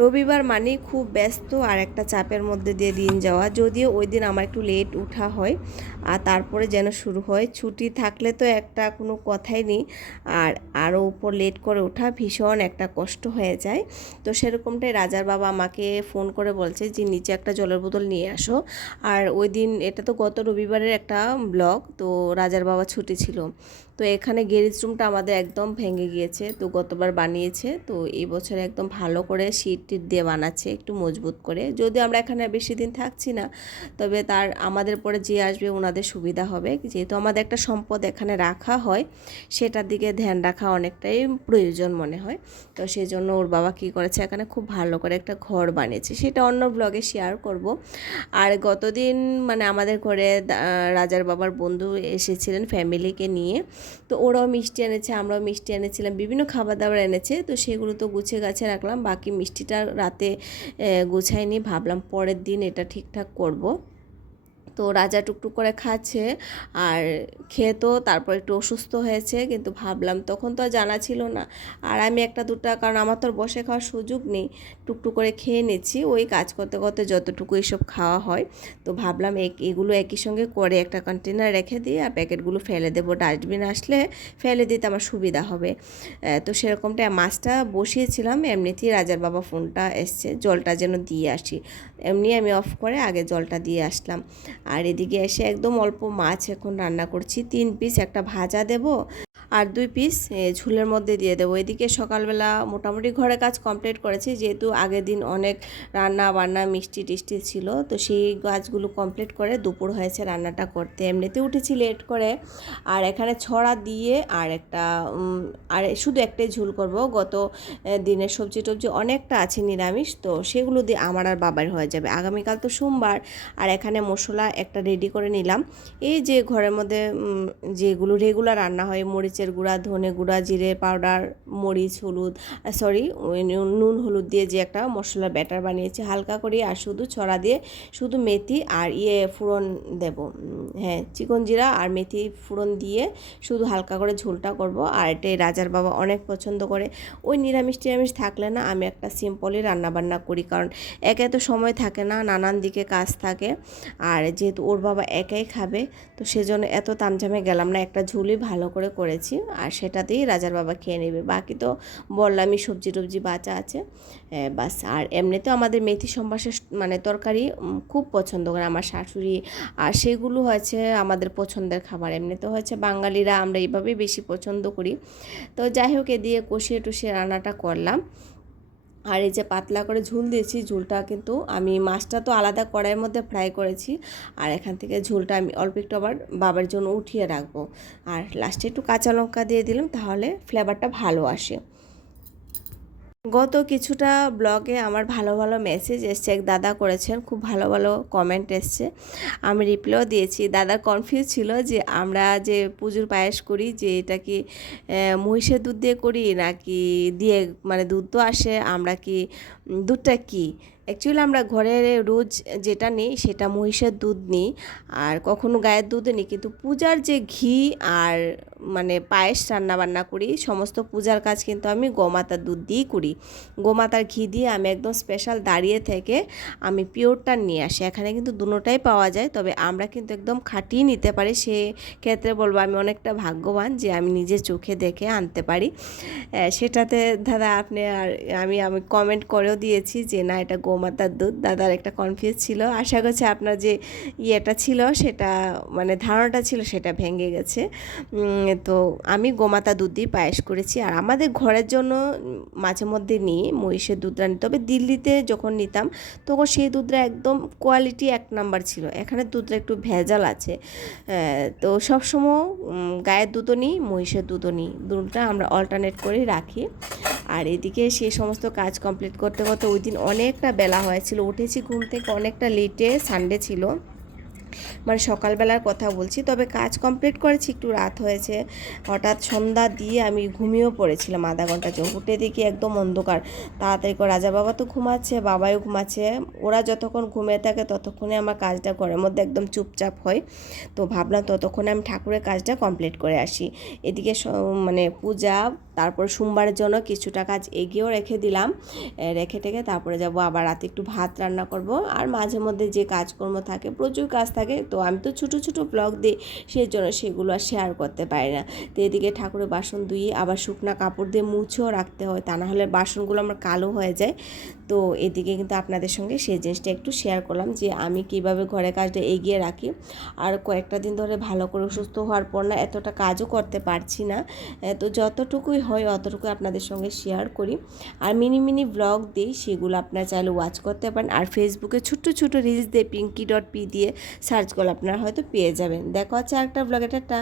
রবিবার মানেই খুব ব্যস্ত আর একটা চাপের মধ্যে দিয়ে দিন যাওয়া। যদিও ওই দিন আমার একটু লেট উঠা হয় আর তারপরে যেন শুরু হয়। ছুটি থাকলে তো একটা কোনো কথাই নেই, আর আরও উপর লেট করে ওঠা ভীষণ একটা কষ্ট হয়ে যায়। তো সেরকমটাই রাজার বাবা আমাকে ফোন করে বলছে যে নিচে একটা জলের বোতল নিয়ে আসো। আর ওই দিন এটা তো গত রবিবারের একটা ব্লগ, তো রাজার বাবা ছুটি ছিল। তো এখানে গ্যারেজ রুমটা আমাদের একদম ভেঙে গিয়েছে, তো গতবার বানিয়েছে, তো এই বছর একদম ভালো করে শীট টিট দিয়ে বানাচ্ছে একটু মজবুত করে। যদিও আমরা এখানে বেশি দিন থাকছি না, তবে তার আমাদের পরে যে আসবে ওনাদের সুবিধা হবে, যেহেতু আমাদের একটা সম্পদ এখানে রাখা হয়, সেটার দিকে ধ্যান রাখা অনেকটাই প্রয়োজন মনে হয়। তো সেই জন্য ওর বাবা কী করেছে, এখানে খুব ভালো করে একটা ঘর বানিয়েছে, সেটা অন্য ব্লগে শেয়ার করব। আর গতদিন মানে আমাদের ঘরে রাজার বাবার বন্ধু এসেছিলেন ফ্যামিলিকে নিয়ে, তো ওরাও মিষ্টি এনেছে, আমরাও মিষ্টি এনেছিলাম, বিভিন্ন খাবার দাবার এনেছে, তো সেগুলো তো গুছিয়ে গাছে রাখলাম। বাকি মিষ্টিটা রাতে গুছাইনি, ভাবলাম পরের দিন এটা ঠিকঠাক করব। তো রাজা টুকটুক করে খাচ্ছে আর খেয়ে তো তারপর একটু অসুস্থ হয়েছে, কিন্তু ভাবলাম তখন তো আর জানা ছিল না। আর আমি একটা দুটা, কারণ আমার তো আর বসে খাওয়ার সুযোগ নেই, টুকটুক করে খেয়ে নিচ্ছি ওই কাজ করতে করতে যতটুকু এইসব খাওয়া হয়। তো ভাবলাম এগুলো একই সঙ্গে করে একটা কন্টেনার রেখে দিই আর প্যাকেটগুলো ফেলে দেবো, ডাস্টবিন আসলে ফেলে দিতে আমার সুবিধা হবে। তো সেরকমটা মাছটা বসিয়েছিলাম, এমনিতেই রাজার বাবা ফোনটা এসছে জলটা যেন দিয়ে আসি, এমনি আমি অফ করে আগে জলটা দিয়ে আসলাম। আর এদিকে এসে একদম অল্প মাছ এখন রান্না করছি, 3 পিস, একটা ভাজা দেব আর 2 পিস ঝোলের মধ্যে দিয়ে দেবো। এদিকে সকালবেলা মোটামুটি ঘরে কাজ কমপ্লিট করেছি, যেহেতু আগের দিন অনেক রান্না বান্না মিষ্টি টিষ্টি ছিল, তো সেই কাজগুলো কমপ্লিট করে দুপুর হয়েছে রান্নাটা করতে। এমনিতে উঠেছি লেট করে। আর এখানে ছড়া দিয়ে আর একটা আর শুধু একটাই ঝোল করব। গত দিনের সবজি টবজি অনেকটা আছে নিরামিষ, তো সেগুলো দিয়ে আমার আর বাবার হয়ে যাবে। আগামীকাল তো সোমবার। আর এখানে মশলা একটা রেডি করে নিলাম, এই যে ঘরের মধ্যে যেগুলো রেগুলার রান্না হয়, মরিচের গুঁড়া, ধনে গুঁড়া, জিরে পাউডার, মরিচ, হলুদ, নুন হলুদ দিয়ে যে একটা মশলার ব্যাটার বানিয়েছি হালকা করে, আর শুধু ছড়া দিয়ে শুধু মেথি আর ফোড়ন দেব, হ্যাঁ চিকন জিরা আর মেথি ফোড়ন দিয়ে শুধু হালকা করে ঝোলটা করব। আর এটাই রাজার বাবা অনেক পছন্দ করে। ওই নিরামিষ টিরামিষ থাকলে না আমি একটা সিম্পলই রান্নাবান্না করি, কারণ একে তো সময় থাকে না, নানান দিকে কাজ থাকে। আর যেহেতু ওর বাবা একাই খাবে, তো সেজন্য এত তামঝামে গেলাম না, একটা ঝুলি ভালো করে করেছি আর সেটাতেই রাজার বাবা খেয়ে নেবে। বাকি তো বললামই সবজি টবজি বাঁচা আছে বাস। আর এমনিতেও আমাদের মেথি সম্বাসের মানে তরকারি খুব পছন্দ করে আমার শাশুড়ি, আর সেগুলো হয়েছে আমাদের পছন্দের খাবার। এমনিতে হয়েছে বাঙালিরা আমরা এইভাবেই বেশি পছন্দ করি। তো যাই হোক, এ দিয়ে কষিয়ে টষিয়ে রান্নাটা করলাম। আর এই যে পাতলা করে ঝোল দিয়েছি, ঝোলটা কিন্তু আমি মাছটা তো আলাদা কড়াইয়ের মধ্যে ফ্রাই করেছি, আর এখান থেকে ঝোলটা আমি অল্প একটু আবার বাবার জন্য উঠিয়ে রাখবো। আর লাস্টে একটু কাঁচা লঙ্কা দিয়ে দিলাম, তাহলে ফ্লেভারটা ভালো আসে। গত কিছুটা ব্লগে আমার ভালো ভালো মেসেজ এসছে, এক দাদা করেছেন, খুব ভালো ভালো কমেন্ট এসছে, আমি রিপ্লাইও দিয়েছি। দাদা কনফিউজ ছিল যে আমরা যে পুজোর পায়েস করি, যে এটা কি মহিষের দুধ দিয়ে করি নাকি দিয়ে, মানে দুধ তো আসে, আমরা কি দুধটা কি। অ্যাকচুয়ালি আমরা ঘরে রোজ যেটা নিই সেটা মহিষের দুধ নিই, আর কখনো গায়ের দুধও নিই, কিন্তু পূজার যে ঘি আর মানে পায়েস রান্না বান্না করি, সমস্ত পূজার কাজ কিন্তু আমি গোমাতার দুধ দিয়েই করি। গোমাতার ঘি দিয়ে আমি একদম স্পেশাল দাঁড়িয়ে থেকে আমি পিওরটা নিয়ে আসি। এখানে কিন্তু দুটোটাই পাওয়া যায়, তবে আমরা কিন্তু একদম খাঁটিয়ে নিতে পারি। সে ক্ষেত্রে বলবো আমি অনেকটা ভাগ্যবান যে আমি নিজের চোখে দেখে আনতে পারি। সেটাতে দাদা আপনি আর আমি কমেন্ট করেও দিয়েছি যে না এটা গোমাতার দুধ। দাদার একটা কনফিউজ ছিল, আশা করছি আপনার যে ইয়েটা ছিল সেটা মানে ধারণাটা ছিল সেটা ভেঙে গেছে। তো আমি গোমাতা দুধ দিয়ে পায়েস করেছি। আর আমাদের ঘরের জন্য মাঝে মধ্যে নিই মহিষের দুধটা নিই, তবে দিল্লিতে যখন নিতাম তখন সেই দুধটা একদম কোয়ালিটি 1 নাম্বার ছিল। এখানে দুধটা একটু ভেজাল আছে, তো সবসময় গায়ের দুধও নিই মহিষের দুধও নিই, দুধটা আমরা অল্টারনেট করে রাখি। আর এদিকে সেই সমস্ত কাজ কমপ্লিট করতে করতে ওই দিন অনেকটা বেলা হয়েছিল, উঠেছি ঘুম থেকে অনেকটা লেটে, সানডে ছিল। মানে সকালবেলার কথা বলছি। তবে কাজ কমপ্লিট করেছি, একটু রাত হয়েছে। হঠাৎ সন্ধ্যা দিয়ে আমি ঘুমিয়েও পড়েছিলাম আধা ঘন্টার জন্য। উঠে দেখি একদম অন্ধকার। তাড়াতাড়ি করে রাজা বাবা তো ঘুমাচ্ছে, বাবাও ঘুমাচ্ছে। ওরা যতক্ষণ ঘুমিয়ে থাকে ততক্ষণে আমার কাজটা ঘরের মধ্যে একদম চুপচাপ হয়। তো ভাবলাম ততক্ষণে আমি ঠাকুরের কাজটা কমপ্লিট করে আসি। এদিকে মানে পূজা, তারপর সোমবারের জন্য কিছুটা কাজ এগিয়েও রেখে দিলাম। রেখে টেকে তারপরে যাব আবার রাতে একটু ভাত রান্না করব। আর মাঝে মধ্যে যে কাজকর্ম থাকে, প্রচুর কাজ থাকে, তো আমি তো ছোটো ছোটো ব্লগ দিই, সেই জন্য সেগুলো আর শেয়ার করতে পারি না। তো এদিকে ঠাকুরের বাসন ধুয়ে আবার শুকনা কাপড় দিয়ে মুছেও রাখতে হয়, তা না হলে বাসনগুলো আমার কালো হয়ে যায়। তো এদিকে কিন্তু আপনাদের সঙ্গে সেই জিনিসটা একটু শেয়ার করলাম যে আমি কিভাবে ঘরের কাজটা এগিয়ে রাখি। আর কয়েকটা দিন ধরে ভালো করে অসুস্থ হওয়ার পর না এতটা কাজও করতে পারছি না। তো যতটুকুই হয় অতটুকু আপনাদের সঙ্গে শেয়ার করি। আর মিনি মিনি ব্লগ দিই, সেগুলো আপনারা চাইলে ওয়াচ করতে পারেন। আর ফেসবুকে ছোট্ট ছোটো রিলস দিয়ে পিঙ্কি.p দিয়ে সার্চ করলে আপনারা হয়তো পেয়ে যাবেন। দেখা হচ্ছে আরেকটা ব্লগে, টাটা।